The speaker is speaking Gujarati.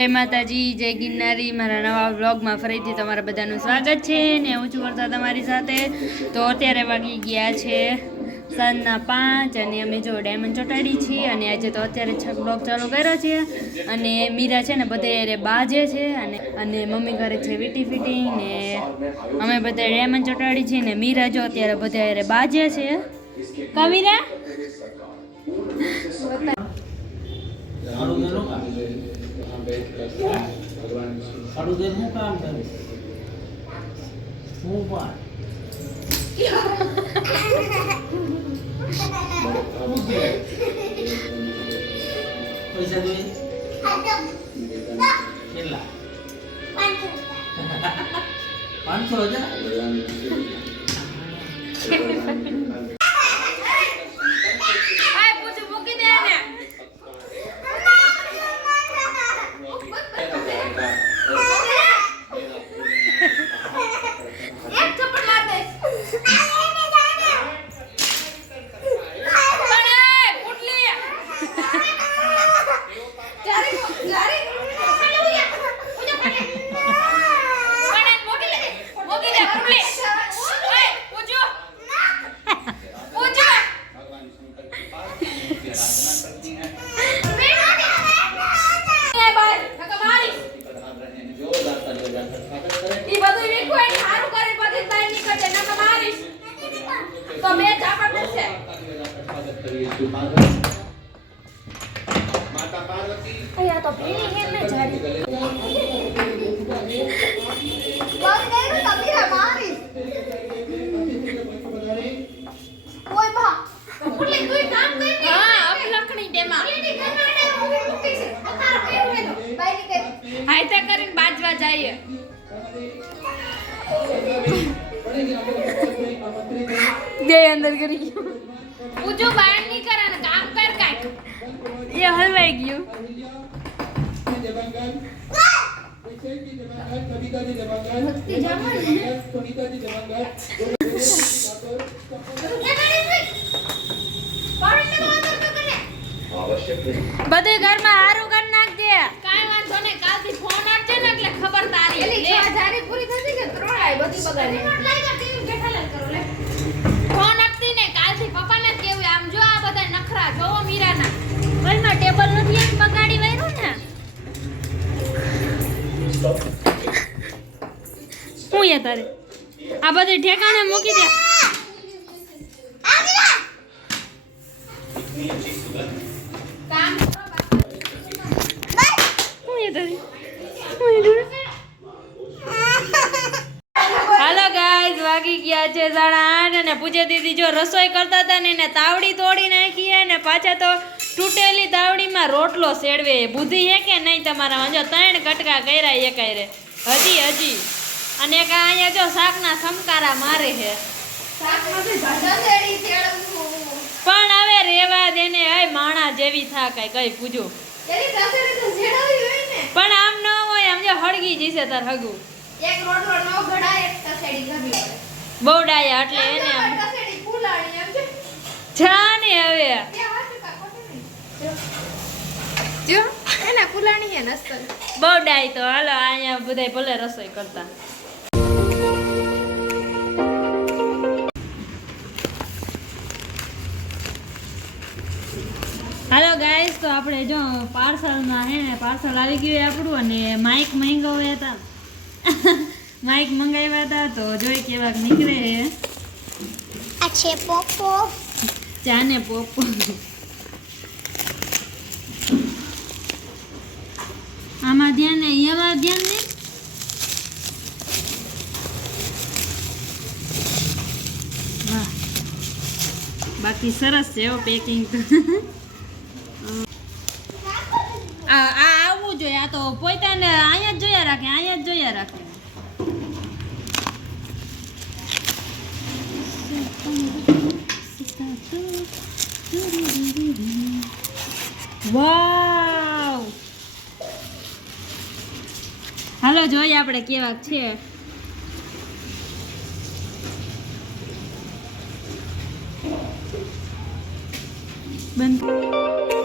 જય માતાજી, જય ગિરનારી. મારા નવા વ્લોગમાં ફરીથી તમારા બધાનું સ્વાગત છે ને હું છું વર્તા તમારી સાથે. તો અત્યારે વાગી ગયા છે સાંજના 5 અને અમે જો ડાયમંડ ચોટાડી છીએ અને આજે તો અત્યારે વ્લોગ ચાલુ કર્યો છે અને મીરા છે ને બધે બાજે છે અને મમ્મી ઘરે છે વીટી ફિટિંગ ને અમે બધા ડાયમંડ ચોટાડી છીએ ને મીરા જો અત્યારે બધે બાજે છે. કા મીરા? સારું દે હું કામ કરું હું પણ પૈસા જોઈએ કેટલા 500,000 माता पार्वती अया तो पीली है ना जारी बस गए तो तभी हमारी ओए बा पुले कोई काम कर हां अब लखनी दे मां ये करना है वो मुक्ति से अतार पे हुए तो भाई निकल हायता કરીને બાજવા જઈએ दे अंदर करी पूजो बाहर नहीं करा ना काम कर काट ये हलवाई गयो भक्ति जामा બધે ઘરમાં હારું કર નાખ દે કાઈ વાંધો ને કાલથી ફોન આવશે ને એટલે ખબર તારી લે 6000 પૂરી થતી કે 3 આઈ બધી બગાડી લાઈ કા ટીવી જેઠાલાલ કરો લે ફોન આપતી ને કાલથી પપ્પાને કેવું આમ જો આ બધા નખરા જોવો મીરાના ઘરમાં ટેબલ નથી એમ બગાડી વાયરું ને હું યા તારે આ બધે ઠેકાણે મૂકી દે કામ હું યા તારે હાલો ગાઈઝ વાગી ગયા છે 8:30 અને પૂજા દીદી જો રસોઈ કરતા હતા ને એને તાવડી તોડી નાખી અને પાછા તો તૂટેલી તાવડીમાં રોટલો સેડવે બુદ્ધિ હે કે નહીં તમારા જો 3 કટકા કર્યા એકાઈ રે હજી અને એક અહીંયા જો શાકના સમકારા મારે છે પણ હવે રેવા દેને હે માણા જેવી થા કઈ પૂજો પણ આમ ન હોય આમ જો હળગી જશે તાર હગું એક રોટલો નો ઘડાય એક તસેડી ઘરની પડે બહુડાયા એટલે એને આમ તસેડી ફૂલાણી એમ છે જાને હવે જો એના ફૂલાણી હે નસ્તલ બહુડાય તો હાલો અહીંયા બધાય ભલે રસોઈ કરતા હાલો ગાઈસ તો આપણે જો પાર્સલમાં હે ને પાર્સલ આવી ગયું આપણું અને માઇક મંગાવ્યા હતા માઇક મંગાવ્યા હતા તો જોઈ કેવાક નીકળે આ છે પોપો જાને પોપો આમાં ધ્યાન ને એમાં ધ્યાન ને વાહ બાકી સરસ છે ઓ પેકિંગ તો આ આવવું જોઈએ આ તો પોતાને અહીંયા જ જોયા રાખે વાવ હાલો જોઈએ આપણે કેવાક છે બંધ